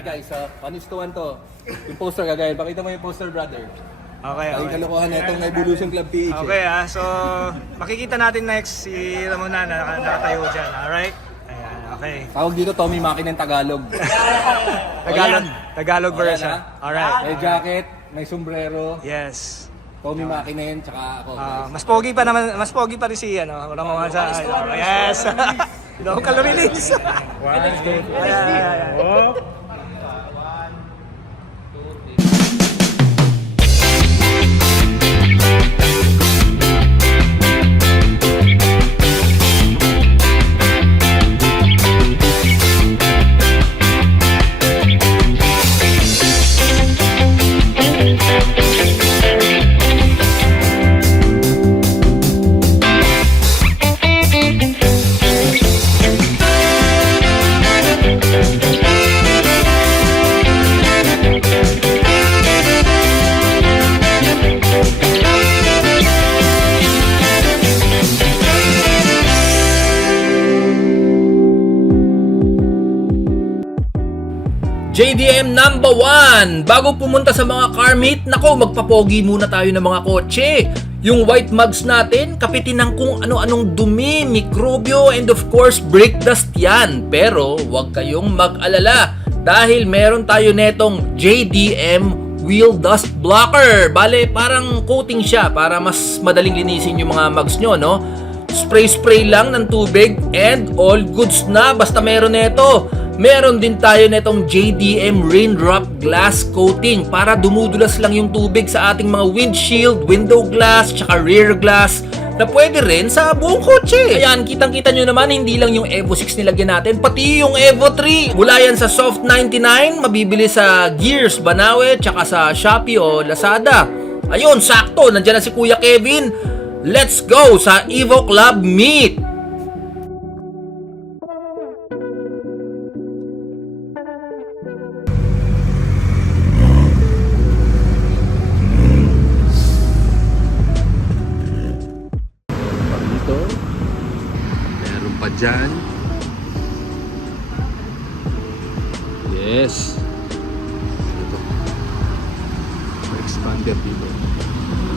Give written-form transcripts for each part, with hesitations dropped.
Okay guys, 1:1 to. Yung poster gagawin. Pakita mo yung poster, brother. Okay, Ang okay. kalokohan na itong Evolution Club PH. Okay so makikita natin next si Ramona na nakatayo dyan. Alright? Ayan, okay. Tawag dito, Tommy Maki ng Tagalog. Tagalog version. Ayan, Alright. May jacket, may sombrero. Yes. Tommy Maki na yun, tsaka ako. Mas pogi pa rin si Ramona sa. Yes. Don't calories. 1, 2, 3. Ayan. JDM number 1! Bago pumunta sa mga car meet, nako magpapogi muna tayo ng mga kotse. Yung white mugs natin, kapitin ng kung ano-anong dumi, mikrobyo, and of course, brake dust yan. Pero huwag kayong mag-alala dahil meron tayo netong JDM Wheel Dust Blocker. Bale, parang coating siya para mas madaling linisin yung mga mugs nyo, no? Spray lang ng tubig and all goods na basta meron nito. Meron din tayo netong JDM Raindrop Glass Coating para dumudulas lang yung tubig sa ating mga windshield, window glass, tsaka rear glass na pwede rin sa buong kotse. Ayan, kitang-kita nyo naman, hindi lang yung Evo 6 nilagyan natin, pati yung Evo 3. Mula yan sa Soft 99, mabibili sa Gears, Banawe, tsaka sa Shopee o Lazada. Ayun, sakto, nandyan na si Kuya Kevin. Let's go sa Evo Club Meet! Dito. Meron pa dyan. Yes. Ito. May expander dito.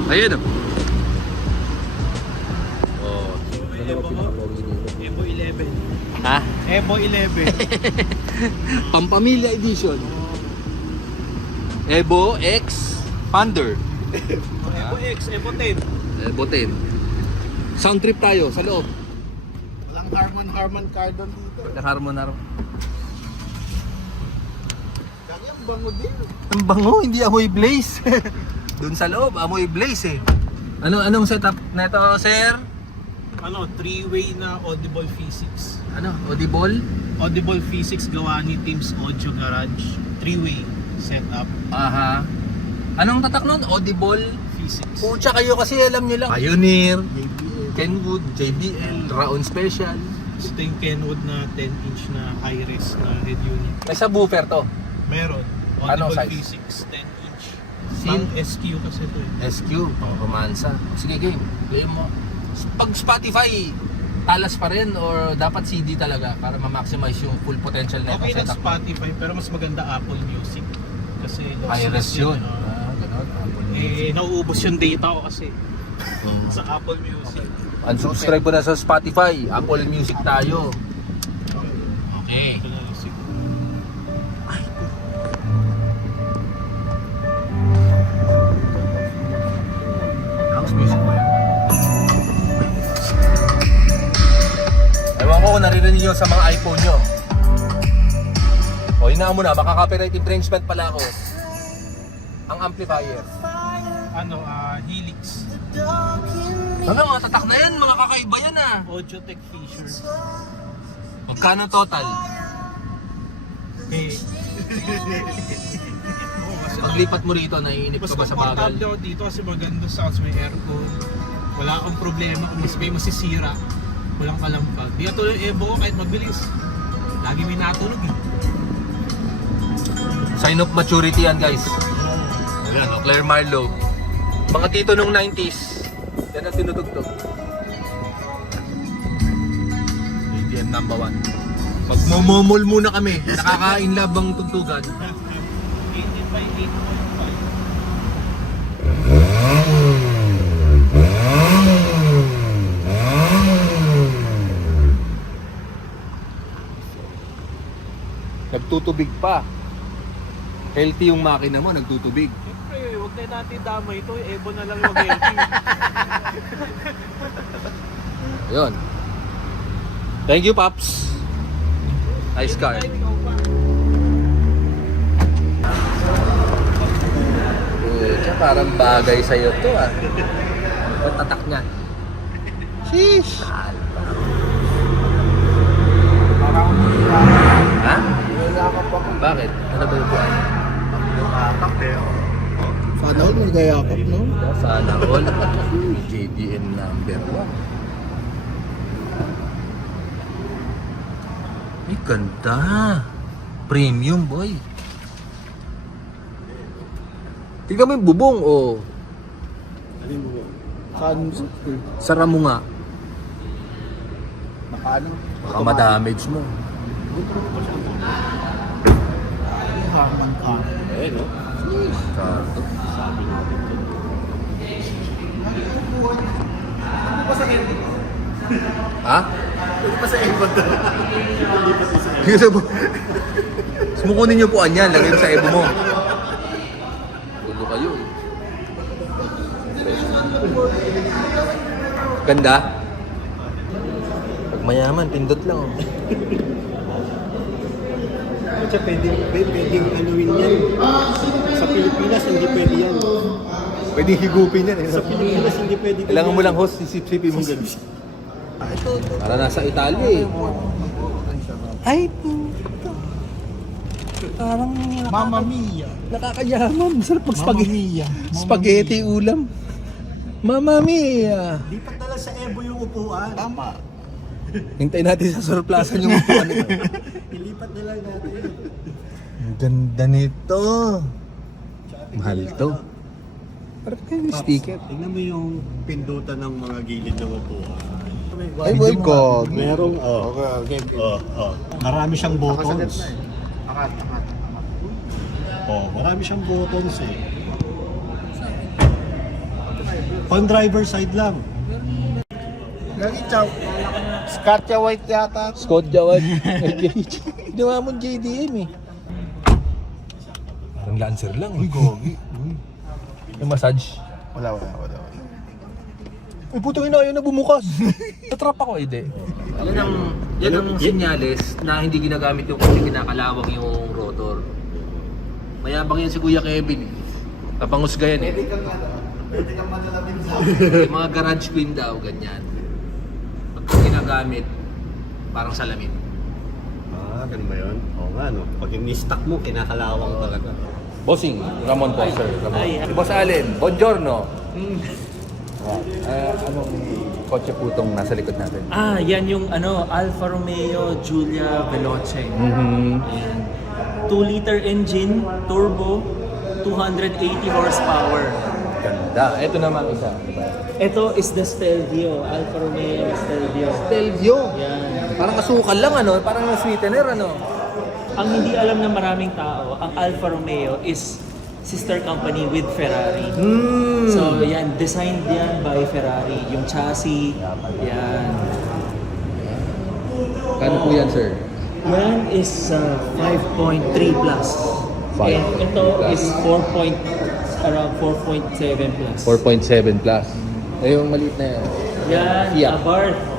Ayan o. Evo 11. Ha? Evo 11. Pampamilya edition. Evo X Thunder. Evo X, Evo 10. Evo 10. Sound trip tayo sa loob. Walang Harman Kardon dito. Harmon. Kaya ang bango din. Ang bango, hindi amoy blaze. Doon sa loob, amoy blaze eh. Anong setup neto, sir? Ano, 3-way na Audible V6. Audible? Audible V6 gawa ni Teams Audio Garage. 3-way setup. Aha. Anong tatak nun? Audible? V6. Pucha kayo kasi alam nyo lang. Pioneer, Kenwood, JBL, Raon Special. Ito yung Kenwood na 10-inch na high-res na head unit. May subwoofer to. Meron. Anong Audible size? V6 10-inch. Sin? Pang SQ kasi ito eh. SQ, pang romansa. Sige game, game mo. Pag Spotify, talas pa rin or dapat CD talaga para ma-maximize yung full potential na Okay itong na setup? Spotify pero mas maganda Apple Music. Kasi High-res yun. Ganon. nauubos yung data ko kasi sa Apple Music. Unsubscribe ko na sa Spotify, Apple Music tayo. Okay. Ito na lang siguro. House music ba yan? Ewan ko kung naririnig nyo sa mga iPhone nyo. O, hinaan mo na, makaka-copyright infringement pala ako. Ang amplifier. Ano, Helix. Ano, mga tatak na yan, mga kakaiba yan ah. Audiotech Fisher. Magkano total? Eh, Paglipat mo rito, naiinip mas ka ba sa bagal? comfortable ako dito kasi maganda sounds, may aircon. Wala akong problema kung mas may masisira. Walang kalampag. Di ato yung Evo ko kahit mabilis. Lagi may natunog eh. Sign of maturity yan guys. Ayan, Claire Marlowe. Mga tito nung 90s. Yan ang tinutugtog. ADM number 1. Magmomomol muna kami. Nakakain labang tugtugan. 18 by 8.5. Nagtutubig pa. Healthy yung makina mo, nagtutubig. Siyempre, huwag na natin damay ito. Evo na lang yung healthy. Ayun. Thank you, Pops. Nice car. Pucha, parang bagay sa'yo to ah. Ang tatak niya. Sheesh! Ha? Bakit? Ano ba yung buwan? Sana all magayakap, no? Sana all. JDM number 1. Ay, ganda. Premium, boy. Tignan mo yung bubong, oh. Alin mo? Saan? Sara mo nga. Nakaano? Baka ma-damage mo. Haman ka. Eh, no? Karto. Ha? Hindi pa sa Evo to. Kasi po. Sumukunin niyo po yan. Lagay mo sa Evo mo. Gulo kayo eh. Ganda. Pag mayaman, pindot lang oh. Kasi pwedeng anuin yan. Sa Pilipinas, hindi pwede yan. Pwedeng higupin yan eh. Sa Pilipinas, hindi pwede. Kailangan mo lang host, sisip-sipin mo ganun. Para nasa Italia eh. Ay, puto. Parang Mamma Mia. nakakayaman. Sarap pag Mamma Mia. spaghetti ulam. Mamma mia. Lipat na lang sa Evo yung upuan. Tama. Hintayin natin sa surplasan yung upuan nito. Ilipat na lang natin. Ang ganda nito. Mahal to. Parang kayo yung sticker. Tingnan mo yung pindutan ng mga gilid ng upuan. Ay, boy, God. Merong, marami siyang buttons. Marami siyang buttons eh. On driver side lang. Gagi chow. Scotcha white yata. Scott Jawad. Ginawa mo JDM eh. Parang Lancer lang eh. Gogi. Yung massage. Wala. Uy, putang ina, ayaw na bumukas. Natrap ako, hindi. Yan ang senyales na hindi ginagamit yung kasi kinakalawang yung rotor. Mayabang yan si Kuya Kevin. Kapangusga yan eh. Pwede kang manalapin sa Yung mga garage queen daw, ganyan. Pag ginagamit, parang salamin. ganun ba yun? Oo nga, no? Pag ni-stack mo, kinakalawang talaga. Bossing, Ramon po, sir. Ramon. Si Boss Allen, buongiorno. Anong kotse po itong nasa likod natin? Yan yung Alfa Romeo Giulia Veloce. Ayan. 2-liter engine, turbo, 280 horsepower. Ganda. Ito naman isa. Diba? Ito is the Stelvio, Alfa Romeo Stelvio. Stelvio. Yan. Parang asukal lang ano, parang sweetener ano. Ang hindi alam ng maraming tao, ang Alfa Romeo is sister company with Ferrari. So yan, designed yan by Ferrari. Yung chassis, yan. Kano po yan, sir? Yan is 5.3 plus. And ito is around 4.7 plus. 4.7 plus. Eh, yung maliit na yan. Yan, Fiat.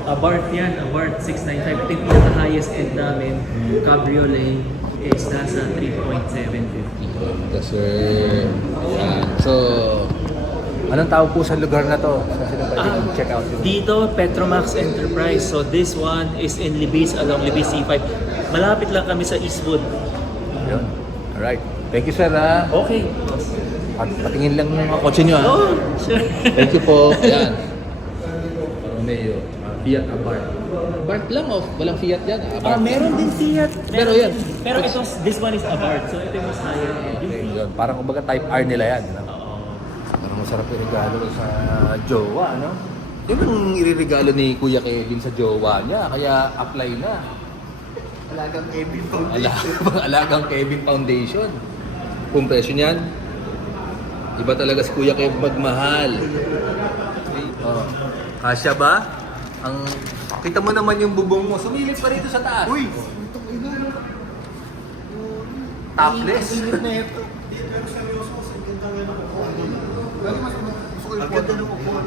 Abarth yan, Abarth 695. Ito yung pinaka-highest end namin. Cabriolet is nasa 3.750. Ganda, sir. Ayan. So, anong tawag po sa lugar na to? Saan sila pwede check out yun? Dito, Petromax Enterprise. So this one is in Libis, along Libis C5. Malapit lang kami sa Eastwood. Yun. Alright. Thank you, sir. Ha? Okay. Patingin lang ng mga kotse nyo. Ha? Oh, sure. Thank you po. Ayan. Romeo. Fiat Abarth. Abarth lang o? Walang Fiat yan. Abarth. Meron din Fiat. Pero yan. Pero this one is Abarth. So ito yung mas higher end. Okay, yun. Parang kumbaga type R nila yan. No? Parang masarap yung regalo sa jowa, no? Yun ang iririgalo ni Kuya Kevin sa jowa niya, kaya apply na. Alagang Kevin Foundation. Alagang Kevin Foundation. Compression yan. Iba talaga si Kuya Kev magmahal. Oh. Kasya ba? Kita mo naman yung bubong mo. Sumilip pa rito sa taas. Uy! Topless. Na ito. Pero seryoso kasi ganda nga ng upuan. Pero mas gusto ko yung ganda ng upuan.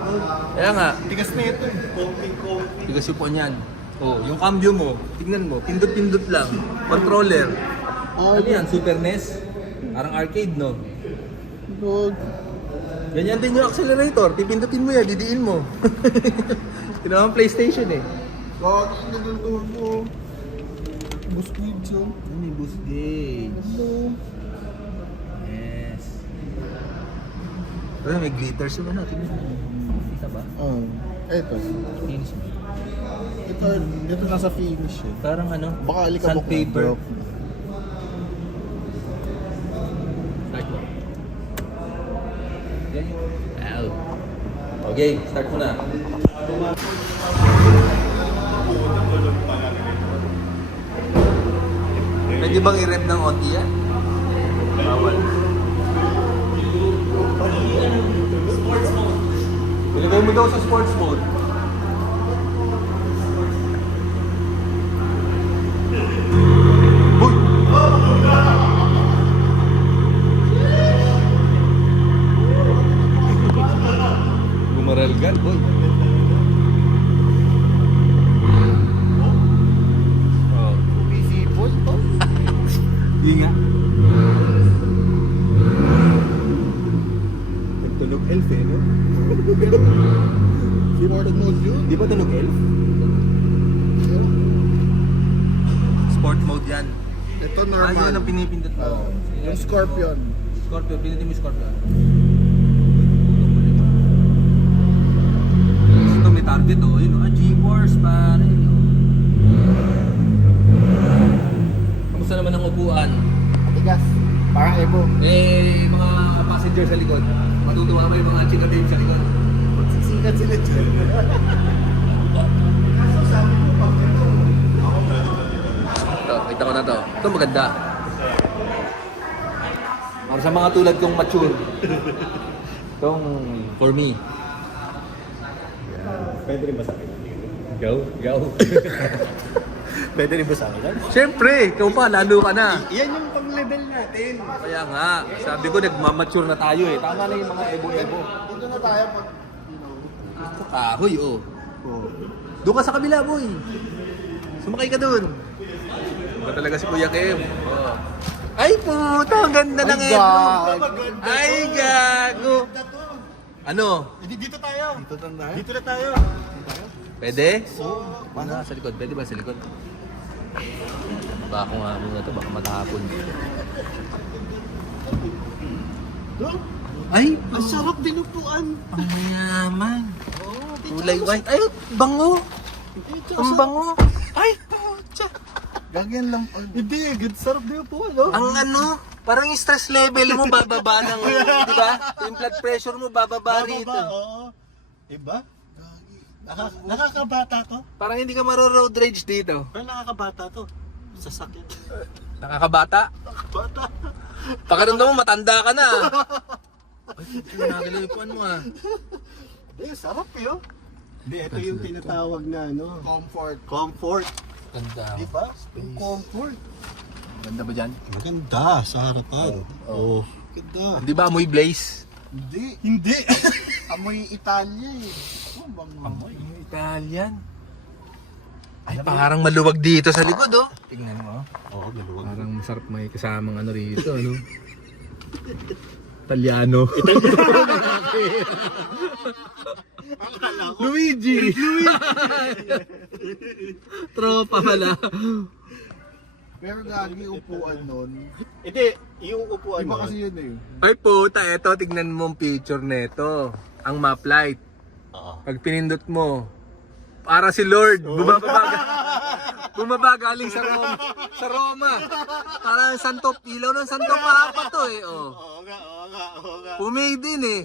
Kaya nga, Tigas na ito. Comping. tigas yung po niyan. Oh, yung cambio mo, tignan mo, pindot-pindot lang. Controller. Ano yan? Super NES? Parang arcade, no? Good. Ganyan din yung accelerator. Pipindutin mo yan, didiin mo. Tinawang PlayStation eh. Gagi, nagultuhan ko. Boost gauge yun. Ano yung boost gauge? Ano? Yes. Pero may glitters yung ano. Tingnan mo. Kita ba? Eto. Finish mo. Ito nasa finish eh. Parang ano? Baka alikabok na. sandpaper. Start mo. Yan yung... Ow. Okay, start mo na. Pwede bang i-rev ng onti yan? Bawal. Sports mode. Ilagay mo daw sa sports mode. Gumaralgal, boy. Oh. Visible to? Hindi nga. Nagtunog elf eh, no? Sport mode yun. Di ba tunog elf? Sport mode yan. Ito Yun normal. ang pinipindot mo. Yung Scorpion. Scorpion, pindutin mo yung Scorpion. Ito may target oh. Yun oh. G-Force pare. Kamusta naman ang upuan? Matigas. Parang Evo. Eh, mga passenger sa likod. Matutuwa ba yung mga chika din sa likod? Siksikat sila dyan. Ito, kita ko na to. Ito maganda. Para sa mga tulad kong mature. Itong for me. Pwede rin ba sa akin? Go. Pwede rin ba sa akin? Siyempre, ikaw pa, lalo ka na. Yan yung pang-level natin. Kaya nga, sabi ko nagmamature na tayo eh. Tama na yung mga ebo-ebo. Dito na tayo pag, Ito kahoy oh. Doon ka sa kabila boy. Sumakay ka doon. Ba talaga si Kuya Kev. Oh. Ay puta, ang ganda ng Ay, aircon. gag. Ay gago. Ano? Dito tayo. Dito na tayo. Pwede? Ano sa likod? Pwede ba sa likod? Baka ako nga muna to, baka matahapon. Ay, Ang sarap dinupuan. ang mayaman. Kulay white. Ay, bango. Ang bango. Ay, pucha. Gagyan lang. Hindi, good sarap dinupuan, no? Ang ano, parang yung stress level mo bababa ng, di ba? Yung blood pressure mo bababa rito. Oo. Diba? Nakakabata to. Parang hindi ka maro-road rage dito. Pero nakakabata to. Sasakit. Nakakabata? Nakakabata. Pakiramdam mo, matanda ka na. Ay, nakakalipuan mo ah. Eh, sarap yun. Hindi, ito yung tinatawag na ano. Comfort. Ganda. Diba? Yung comfort. Ganda ba dyan? Maganda sa harapan. Oo. Ganda. Di ba amoy blaze? Hindi. Amoy Italia eh. Oh, Amoy Italian. Ay, parang maluwag dito sa likod oh. Tingnan mo. Oo, maluwag. Parang masarap may kasamang ano rito, ano? Italiano. Luigi! Tropa pala. Pero gagi upuan nun. Hindi, yung upuan iba kasi yun eh. Ay puta, eto, tignan mo ang picture neto. Ang map light. Pag pinindot mo, para si Lord, bumaba galing sa Roma. Sa Roma. Parang Santo, ilaw ng Santo Papa to eh. Oh. Oo nga. Pumay din eh.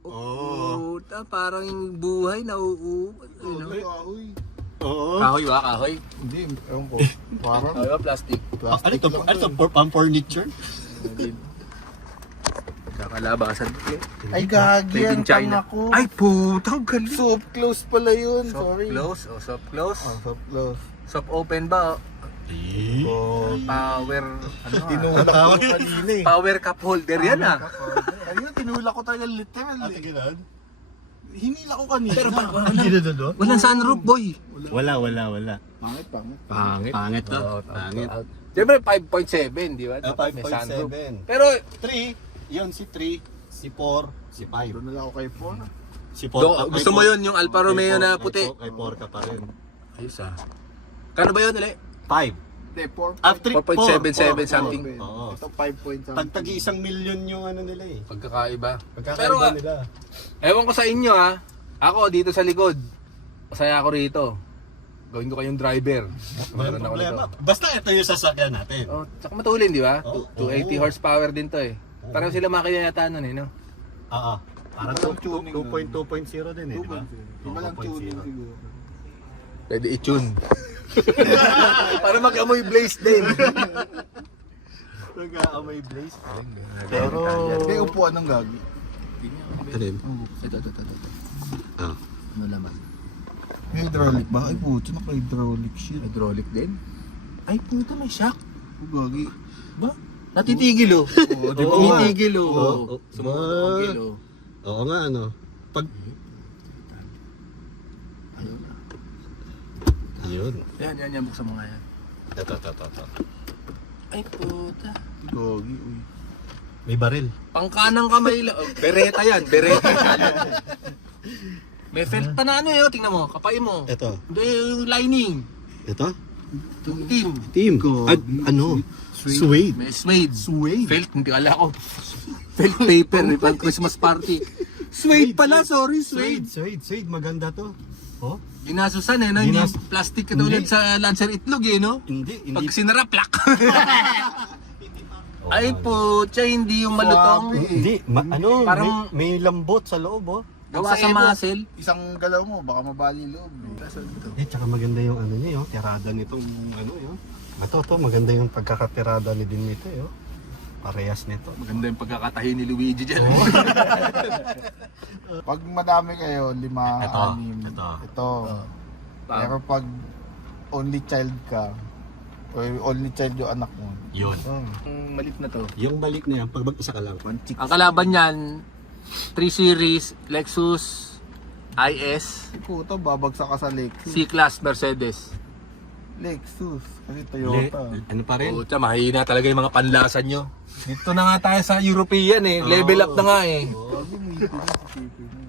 Oo. Puta, parang yung buhay na uuupan. Uy. Oo. Kahoy ba? Kahoy? Hindi, ewan ko. Parang Kahoy ba? Plastic? Ano to? Ano to? Pang furniture? Kakalabasan. Ay, gagi Made in yan. China. Tama ko. Ay, putang galing. Soft close pala yun. Soft Sorry. close? O soft close? Oh, soft close. Soft open ba? Oh, Power, ano tinulak ko kanina eh. Power cup holder yan ah. Ayun, tinulak ko talaga literal Ate eh. Ginan? Hinila ko kanina. Pero Ginadalo? walang sunroof, boy. Wala. Pangit, pangit. Pangit. Pangit to. Oo, Pangit. Siyempre 5.7, di ba? Ah, Dapat may sunroof. 5.7. Pero 3, yun si 3, si 4, si 5. Doon na lang ako kay Pon. Si 4 gusto mo yun, yung Alfa Romeo na puti? Kay 4 ka pa rin. ayos ah. Kano ba yun ulit? 5. Hindi, 4. Ah, 4.77 something. Oo. Ito 5 point something. Tagtagi 1 million yung ano nila eh. Pagkakaiba. Pagkakaiba Pero, nila. ewan ko sa inyo ha. Ako dito sa likod. Masaya ako rito. Gawin ko kayong driver. Walang Meron ako problema. nito. Basta ito yung sasakyan natin. Oh, tsaka matulin, di ba? Oo. 280 horsepower din to eh. Parang sila makina yata nun eh, no? Oo. Parang Walang tuning 2.0 din eh, di ba? Iba lang tuning siguro. Pwede i-tune. Para mag-amoy blaze din. Nag-aamay blaze. Pero, may upuan ng gagi. Alin? Ito. Ah. Ano laman? May hydraulic ba? Ay puto, naka-hydraulic shit. Hydraulic din? Ay puto, may shock. Oh, gagi. Ba? Natitigil oh. Oo, di ba? Natitigil oh. Oo. Sumugil oh. Oo nga ano. Pag... Ayun. Yan, buksan mo nga yan. Ito. Ay puta. Gagi, uy. May baril. Pangkanang kamay lang. Oh, bereta yan, bereta. May felt pa na ano eh, oh. Tingnan mo, kapay mo. Ito. Hindi, yung lining. Ito? Team. Team. Ano? Suede. May suede. Felt, hindi kala ko. Felt paper, eh, pang Christmas party. Suede pala, sorry, suede. Suede. Maganda to. Oh? Ginasusan eh, no? Hindi Ginas- plastic katulad Hindi. sa Lancer itlog eh, no? Hindi. Pag sinara, plak. Ay po, hindi yung malutong. Hindi. Ano? Parang- may lambot sa loob oh. Gawa sa muscle. Isang galaw mo, baka mabali yung loob. Tsaka maganda yung ano niya, tirada nitong ano yun. Ito, maganda yung pagkakatirada ni din nito, yo. Parehas nito. Maganda yung pagkakatahi ni Luigi dyan. Pag madami kayo, 5, Ito. 6. Ito. Ito. Pero pag only child ka, o only child yung anak mo. Yun. Malit na to. Yung balik na yan, pag mag-isa ka lang. Ang kalaban niyan, 3 Series, Lexus, IS, Puto, babagsak ka sa Lexus. C-Class, Mercedes. Lexus. Kasi Toyota. Ano pa rin? Puta, mahina talaga yung mga panlasan nyo. Dito na nga tayo sa European eh. Level up na nga eh. Gagi, may ito si Chico na.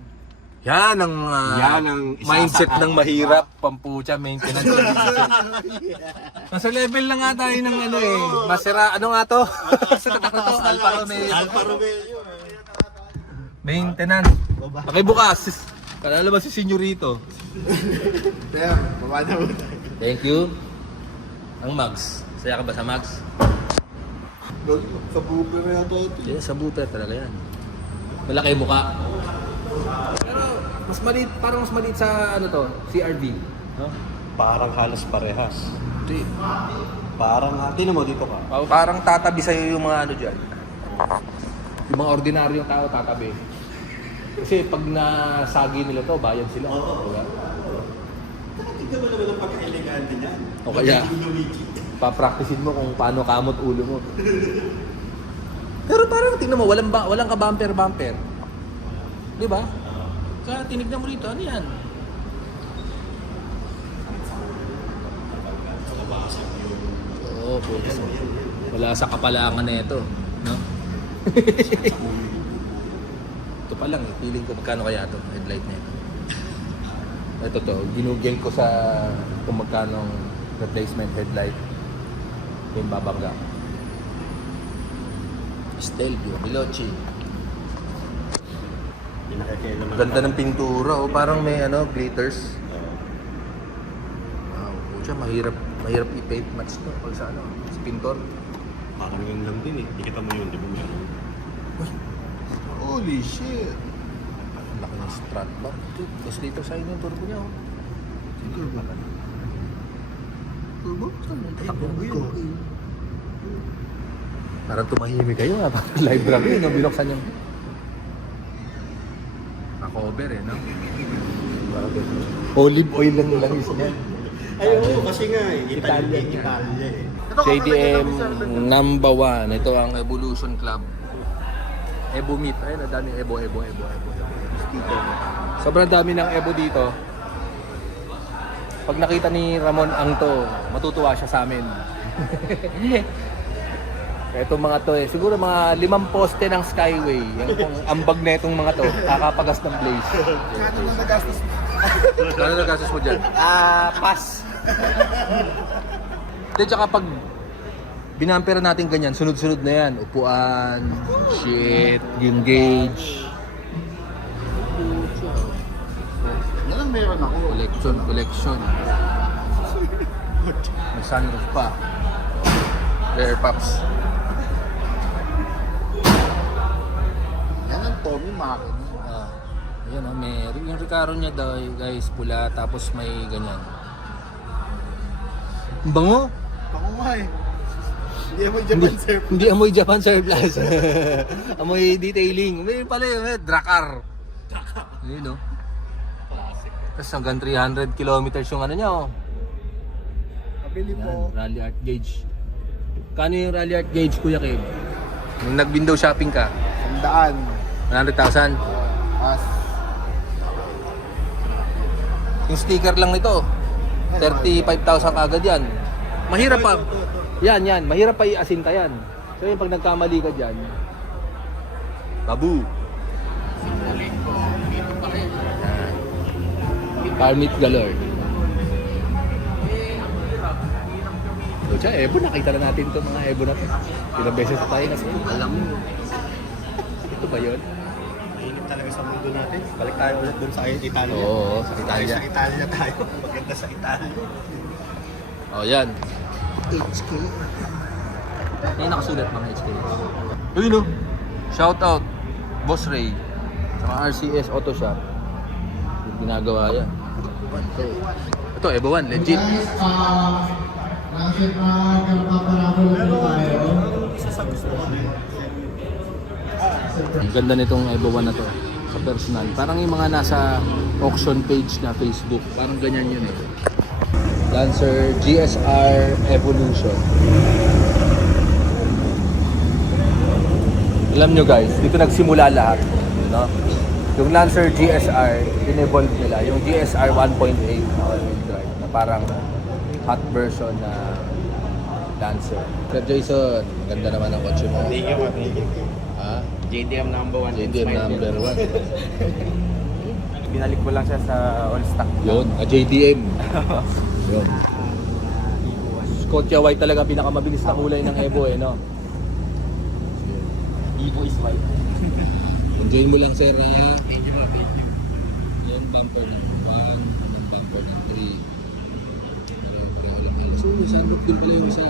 Yan ang, Yan ang mindset isasaka. ng mahirap. Pampucha, maintenance. Nasa level na nga tayo ng ano eh. Masira, ano nga to? Ano to? Alfa Romeo. Alfa Romeo. Maintenance. Pakibukas. Kalala ba si Senyorito? Kaya, baba na mo tayo. Thank you. Ang Mags. Saya ka ba sa Mags? Gagi, sa booper na ito. Yan, sa buter talaga yan. Malaki yung mukha. Pero mas maliit, parang mas maliit sa ano to, CRV. No? Parang halos parehas. Hindi. Parang, tinan mo dito ka. Parang tatabi sa'yo yung mga ano dyan. Yung mga ordinaryong tao tatabi. Kasi pag nasagi nila to, bayan sila. Diba? Tignan mo naman ang pagka-elegante niyan. O kaya, papraktisin mo kung paano kamot ulo mo. Pero parang tingnan mo, walang ka bumper. Di ba? Kaya tinignan mo rito, ano yan? Oo, pulis. Wala sa kapalangan na ito. No? Ito pa lang eh, feeling ko magkano kaya ito, headlight na ito. Ito to, ginugel ko sa kung magkano ang replacement headlight. Yung babangga. Stelvio, Veloci. Pinakakailaman. Ganda ng pintura, oh, parang may ano, glitters. Wow, pucha, mahirap i-paint match to pag sa ano, sa pintor. Parang yun lang din eh. Ikita mo yun, di ba meron? Holy shit. Ang laki ng strut bar. Kasi dito sa inyo yung turbo niya, oh. Parang tumahimik kayo ha. Parang library, no? Binuksan yung... Naka-cover eh, no? Olive oil lang nilang isa yan. Ay, oo, kasi nga Italian eh. JDM number 1. Ito ang Evolution Club. Evo meet. Ayun, ang daming Evo. Sobrang dami ng Evo dito. Pag nakita ni Ramon Angto, matutuwa siya sa amin. Itong mga to eh, siguro mga 5 poste ng Skyway. Yung kung ambag na itong mga to, kakapagas ng Blaze. Kano nagastos mo dyan? Pass. Then tsaka pag binampera natin ganyan, sunod-sunod na yan. Upuan, shit, yung gauge. Yan ang meron ako. Collection. May sunroof pa. Air pops. Yan ang Tommy Makin. Ayan o, may yung Recaro niya daw guys, pula, tapos may ganyan. Bango? Ako nga eh. Hindi mo Japan surf. Hindi amoy Japan surplus. Amoy detailing. May pala yun, Dracar. Yun o. Tapos hanggang 300 kilometers yung ano niya o. Pabili mo. Yan, Rally Art Gauge. Kano yung Rally Art Gauge, Kuya Kim? Nung nag-window shopping ka, 100. 100,000. As. Yung sticker lang nito, 35,000 kagad yan. Mahirap pa. Yan. Mahirap pa i-asin ka yan. So yung pag nagkamali ka dyan, tabu. Permit galore. So siya, Evo, nakita na natin itong mga Evo na to. Ilang beses na tayo kasi alam mo. Ito ba yun? Mainit talaga sa mundo natin. Balik tayo ulit dun sa Italia. Oo, sa Italia. Sa Italia tayo. Maganda sa Italia. Oh, yan. HK. Yan nakasulat mga HK. Uy, no. Shout out, Boss Ray. Sa RCS Auto Shop. Yung ginagawa yan. Ito, Evo 1, legit. Ang ganda nitong Evo 1 na to sa personal. Parang yung mga nasa auction page na Facebook. Parang ganyan yun eh. Lancer GSR Evolution. Alam nyo guys, dito nagsimula lahat. No? Yung Lancer GSR, in-evolve nila. Yung GSR 1.8 all-wheel drive na parang hot version na Lancer. Sir Jason, ganda naman ang kotse mo. Thank you. Ha? JDM number 1. JDM number 1. Binalik ko lang siya sa all stock. Yun, JDM. Yun. Scotia White talaga pinakamabilis na kulay ng Evo eh, no? Evo is white. Enjoy mo lang, sir, ha? Thank you. Yung bumper ng 1, yung bumper ng 3. So, sunroof din pala yung isa.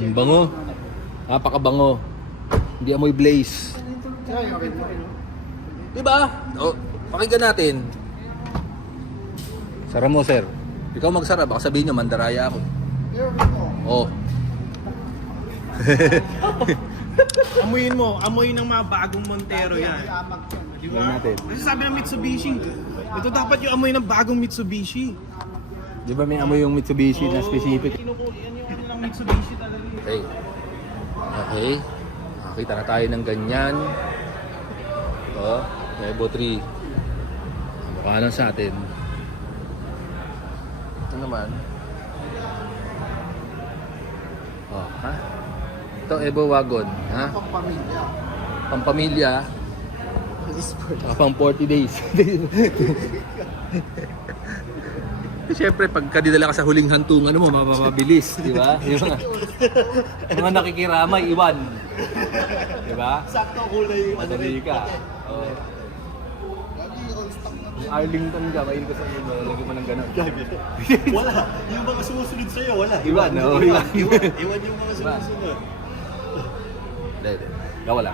Yung bango. Napakabango. Hindi amoy Blaze. Diba? O, pakinggan natin. Sara mo, sir. Ikaw magsara, baka sabihin nyo, mandaraya ako. Oh. Amuyin mo, amoy ng mga bagong Montero yan. Di ba? natin. Kasi sabi ng Mitsubishi, ito dapat yung amoy ng bagong Mitsubishi. Di ba may amoy yung Mitsubishi na specific? Yan yung ano ng Mitsubishi talaga. Okay. Okay. Nakita na tayo ng ganyan. Ito, Evo 3. Mukha lang sa atin. Ito naman. Oh, ha? Ito, Evo Wagon. Ha? Pamilya. Pampamilya. Pang 40 days. Siyempre, pagka dinala ka sa huling hantungan mo, mapapabilis, di ba? Yung mga nakikiramay, iwan. Di ba? Sakto kulay. Madali ka. Oh. Kung Arlington ka, mail ko sa iyo, lagyan mo ng gano'n. Wala. Yung mga sumusunod sa'yo, wala. Iba, no? Iba. Iwan yung mga sumusunod. Hindi. Nawala.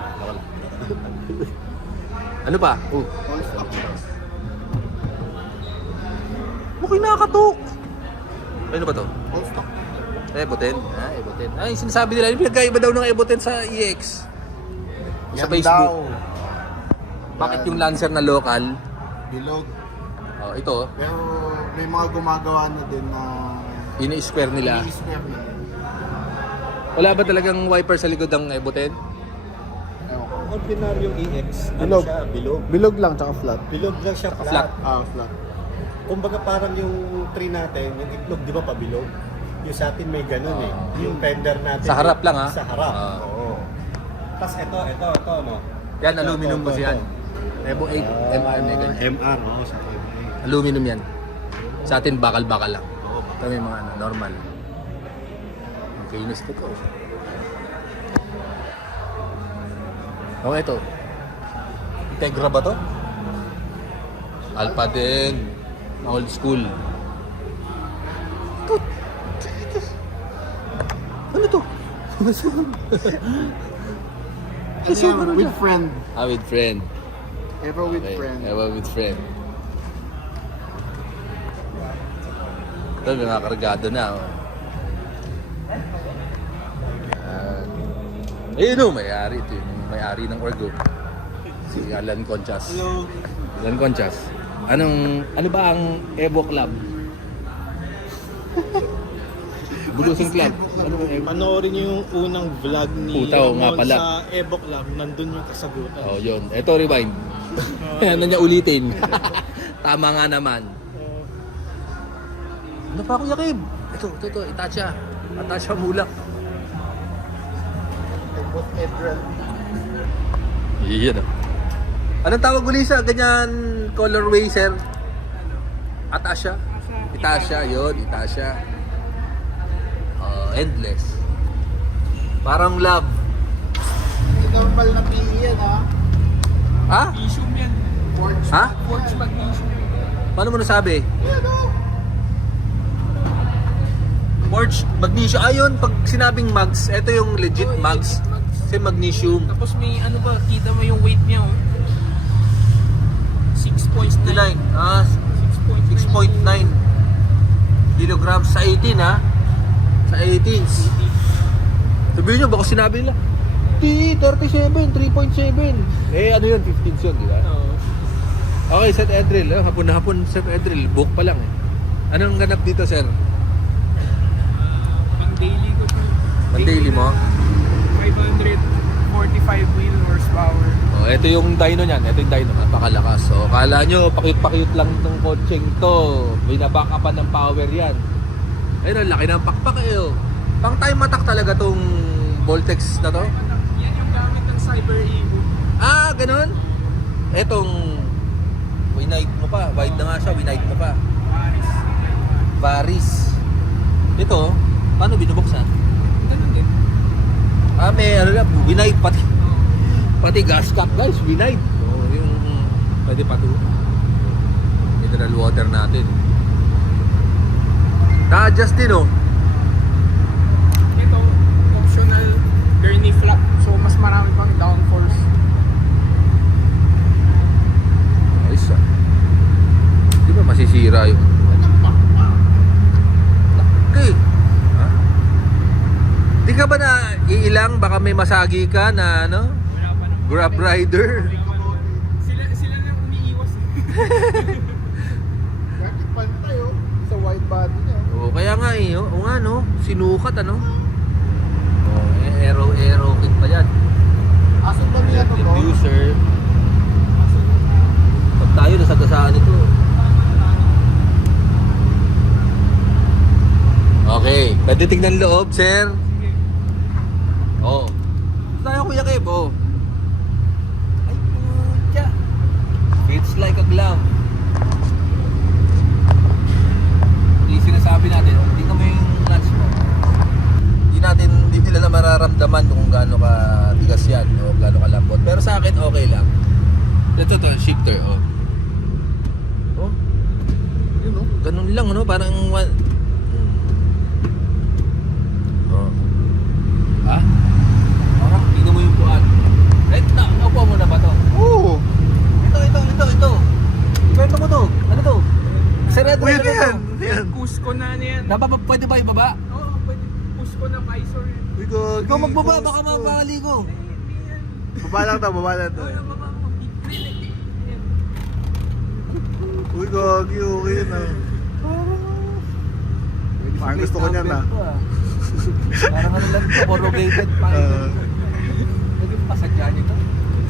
Ano pa? All stock. Mukhang nakakatok. Ano ba to? All stock. Evo 10? Evo 10. Ay, sinasabi nila, yung pinagkaiba daw ng Evo 10 sa EX. Sa Yan Facebook. daw. Bakit yung Lancer na local? Bilog. Oh, ito, Pero may mga gumagawa na din na ini-square nila. i-square na. Wala ba talagang wiper sa likod ng Evo 10? Ewan ko. Ordinaryong EX, Bilog. bilog. Bilog lang, tsaka flat. Bilog lang siya Flat. Flat. Kumbaga parang yung tree natin, yung itlog, di ba pabilog? Yung sa atin may ganun eh. Yung fender natin. Sa harap lang, ha? Sa harap. Ah. Oo. Tapos ito, no? Yan, aluminum kasi yan. Evo 8, MR may ganyan. MR, oo, sa MR. Aluminum yan. Sa atin, bakal-bakal lang. Ito may mga normal. Okay, inis ko to. Okay, ito. Integra ba to? Alpha din. Old school. Ano to? Ano yan? With friend. With friend. Ever with Okay, friend. ever with friend. Ito, may mga kargado na. Oh. Ayun o, may-ari. Ito yung may-ari ng Orgo. Si Alan Conchas. Hello. Alan Conchas. Ano ba ang Evo Club? Bulusing Club. Ano ang Evo? Panoorin niyo yung unang vlog ni Puta, oo nga Ramon pala. sa Evo Club. Nandun yung kasagutan. Oh, yun. Ito, rewind. Ano niya ulitin? Tama nga naman. Ano pa, Kuya Kim? Ito. Itacha. Itacha Mulak. Both Edrel. Iyan oh. Anong tawag uli sa ganyan colorway, sir? Atasha? Itasha, yun. Itasha. Endless. Parang love. Hindi normal na PE yan, ha? Ha? Magnesium yan. Forge. Ha? Forge magnesium. Paano mo nasabi? Forge magnesium. Ayun, pag sinabing mags, ito yung legit mags. Kasi magnesium. Tapos may ano ba, kita mo yung weight niya, oh. 6.9. 9. 6.9 kilograms sa 18, ha? Sa 18s. Sabihin nyo, baka sinabi nila, 37, 3.7. Eh, ano yun? 15s yun, di ba? Oo. Okay, Sir Edril. Hapon na hapon, Sir Edril. Book pa lang eh. Anong ganap dito, Sir? Pang daily ko po. Pang-daily mo? 545 wheel horsepower. Oh, ito yung dyno niyan. Ito yung dyno. Napakalakas. So, kala nyo, pakit-pakit lang itong kotseng to. May nabackupan ng power yan. Ayun, ang laki ng pakpak eh. Oh. Pang time attack talaga tong Voltex na to. Yan yung gamit ng Cyber Evo. Ah, ganun? Etong winide mo pa. Wide na nga siya. Winide mo pa. Varis. Ito, paano binubuksan? Ganun din. Ah, may ano lang, winide pati gas cap guys, winide. Oh, yung pwede pa to. Mineral water natin. Na-adjust din oh. Ito, optional gurney flap. So, mas marami pang downforce. Ayos ah. Di ba masisira yung laki. Ha? Di ka ba na iilang baka may masagi ka na ano? Wala pa naman. Grab rider. Sila nang umiiwas. Bakit pantay, oh? Sa wide body niya. Oo, kaya nga eh. Oo nga no. Sinukat ano. Oh, aero kit pa yan. Asan ba niya ito, bro? Diffuser. Pag tayo nasagasaan ito. Okay. Pwede tignan loob, sir. Oh. Tayo, Kuya Kev, oh. Ay, putya. Fits like a glove. Yung sinasabi natin, tingnan mo yung clutch mo. Hindi nila na mararamdaman kung gaano ka tigas yan o gaano ka lambot. Pero sa akin, okay lang. Ito, shifter, oh. Pwede ba ibaba? Oo, pwede. Push ko na visor eh. Uy, gagi. Ikaw magbaba, baka mapakali ko. Baba lang to, baba lang to. Uy, gagi, okay yun ah. Parang gusto ko niyan ah. Parang ano lang ito, corrugated pa. Naging pasadya nito.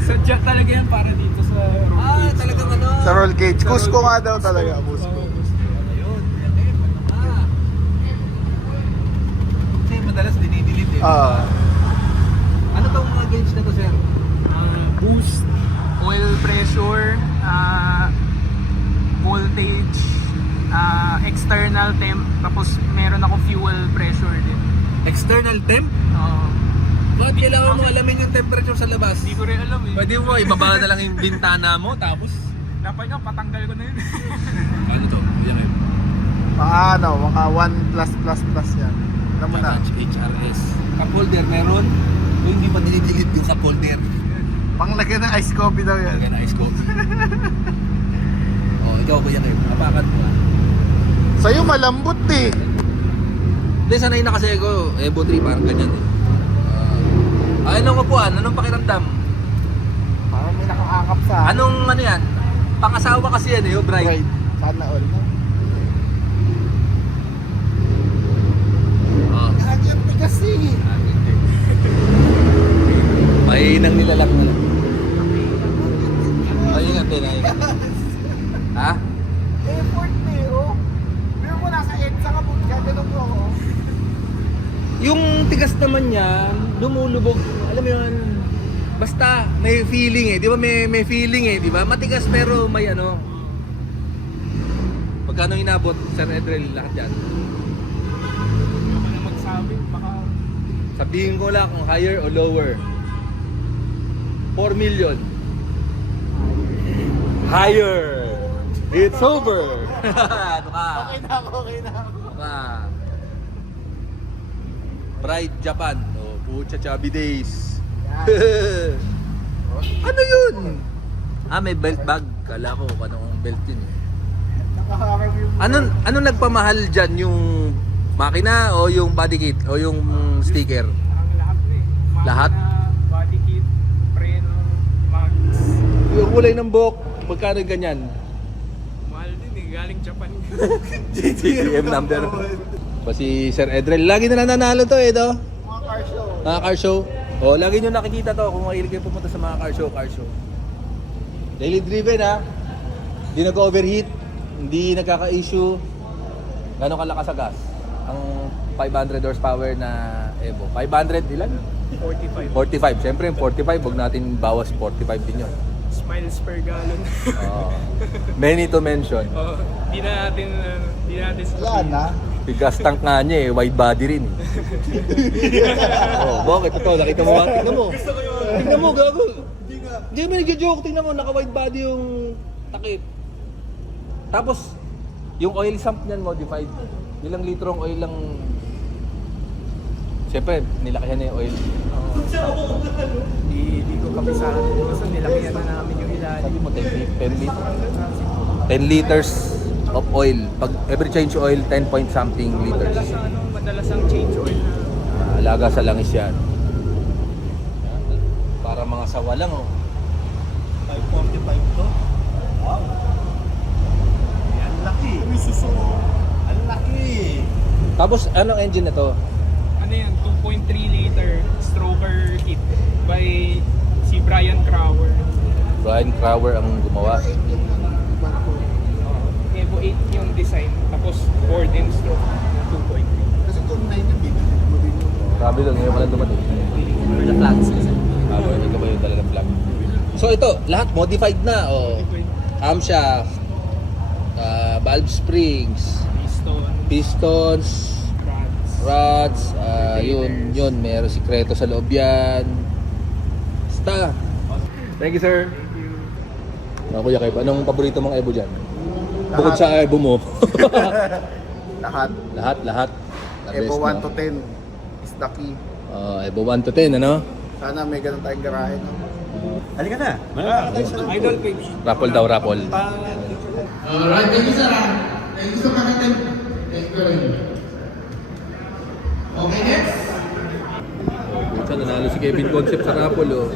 Sadya talaga yan para dito sa road cage. Talagang ano? Sa roll cage. Cusco nga daw talaga, Cusco. Ayun, kasi madalas dinidilit eh. Ano tong mga gauge na to, sir? Boost, oil pressure, voltage, external temp, tapos meron ako fuel pressure din. External temp? Bakit kailangan mo alamin yung temperature sa labas? Hindi ko rin alam eh. Pwede mo, ibaba na lang yung bintana mo, tapos... Dapat nga, patanggal ko na yun. Ano to? Yan eh. Mga ano, mga 1+++ yan. Alam mo na. HRS. Cup holder meron? Kung hindi pa dinidilit yung cup holder. Panglagyan ng ice coffee daw yan. Lagyan na ice coffee. Oh, ikaw ba yan eh? Apakan mo ah. Sa'yo malambot eh. Hindi, sanay na kasi ako. Evo 3, parang ganyan eh. Anong upuan? Anong pakiramdam? Parang may nakakakap sa Anong ano yan? Pangasawa kasi yan eh, oh, bride. Right. Sana all. Oh. Gagi ang tigas eh. Mahinang nilalang na lang. Ay, ingat din, ingat. Ha? Effort eh, oh. Pero mo nasa EDSA ka po, ganun mo ako. Yung tigas naman niya, lumulubog. Alam mo yun, basta may feeling eh. Di ba may feeling eh, di ba? Matigas pero may ano. Magkano inabot, Sir Edrel, lahat yan? Ako na magsabi, baka Sabihin ko lang kung higher o lower. 4 million. Higher. It's over. Ano ka? Okay na ako. Ano ka? Pride Japan. Oh, pucha chubby days. Ano yun? May belt bag. Kala ko anong belt yun eh. Ano nagpamahal dyan? Yung makina o yung body kit o yung sticker? ang lahat na eh. Lahat? Makina, body kit, preno, mags. Yung kulay ng buhok, magkano ganyan? Mahal din eh, galing Japan. GTM number. Pa si Sir Edrel, lagi na nananalo to eh, do? Mga car show. Mga car show. O, lagi nyo nakikita to kung mahilig kayo pumunta sa mga car show. Daily driven ha. Hindi nag-overheat, hindi nagkaka-issue. Gano'ng kalakas sa gas? Ang 500 horsepower na Evo. 500 ilan? 45. 45. Siyempre yung 45, huwag natin bawas 45 din yun. Miles per gallon. Many to mention. Di na natin Wala na. Gas tank nga niya eh, wide body rin eh. Bakit ito? Nakita mo ba? Tingnan mo. Tingnan mo, gago. Hindi kami nagjo-joke. Tingnan mo, naka-wide body yung takip. Tapos, yung oil sump niyan modified. Ilang litrong oil lang. Siyempre, nilakihan na yung oil. Di ko kapisahan. Basta nilakihan na namin yung ilalim. Sabi mo, 10 liters of oil. Pag every change oil, 10 point something liters. Madalas ang change oil na. Alaga sa langis yan. Para mga sawa lang oh. 545 to. Wow. Ang laki. Uy, suso. Ang laki. Tapos, anong engine na to? Ano yan? 2.3 liter stroker kit by si Brian Crower. Brian Crower ang gumawa. Evo 8 yung design. Tapos board and stroke 2.3. Kasi kung 9 yung bibili mo din yung... Grabe lang, ngayon pala dumating. The flags kasi. Hindi ka ba yung talagang plug? So ito, lahat modified na. Oh. Camshaft, valve springs, pistons, rods, yun, meron sikreto sa loob yan. Basta. Thank you, sir. Kuya Kev, anong paborito mong Evo dyan? Bukod sa Evo mo. Lahat. Lahat. The Evo best, 1 to 10 is the key. Evo 1 to 10, ano? Sana may ganun tayong garahe. No? Halika na. Idol page. Raffle daw, raffle. Alright, thank you sir. Thank you so much. Thank you. Puta, nanalo si Kevin Concept sa Rapol, oh.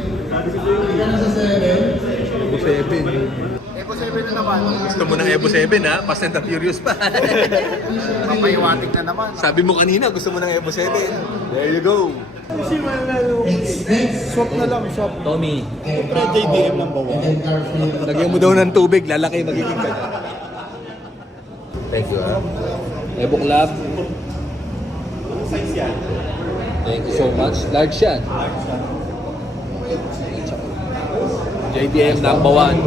Evo 7. Evo 7 na naman. Gusto mo ng Evo 7, ha? Fast and the Furious pa. Papayawatik na naman. Sabi mo kanina, gusto mo ng Evo 7. There you go. Swap na lang, swap. Tommy. Siyempre, JDM lang bawa. Lagyan mo daw ng tubig, lalaki magiging ganyan. Thank you, ha? Evo Club. Thank you so much. Large yan. JDM number 1.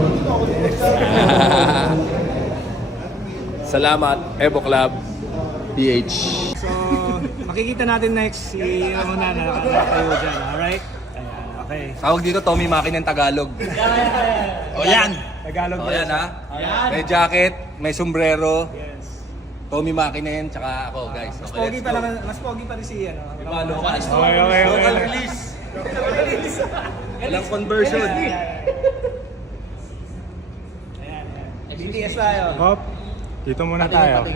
Salamat, Evo Club. PH. So, makikita natin next si Ramona na nakatayo dyan. Alright? Ayan, okay. Tawag dito, Tommy Makin ng Tagalog. O yan! Tagalog O yan, ha? May jacket, may sombrero. Tommy Makin tsaka ako, guys. Mas Okay, pogi let's pa go. naman, mas pogi pa rin si ano. Diba, local, Okay. local release. Walang conversion. BTS tayo. Hop, dito muna tayo. 1,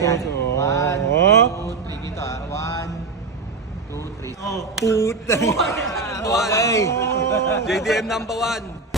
2, 3. Oh. 3 dito ah. 1, 2, 3. Puta. Okay. JDM number 1.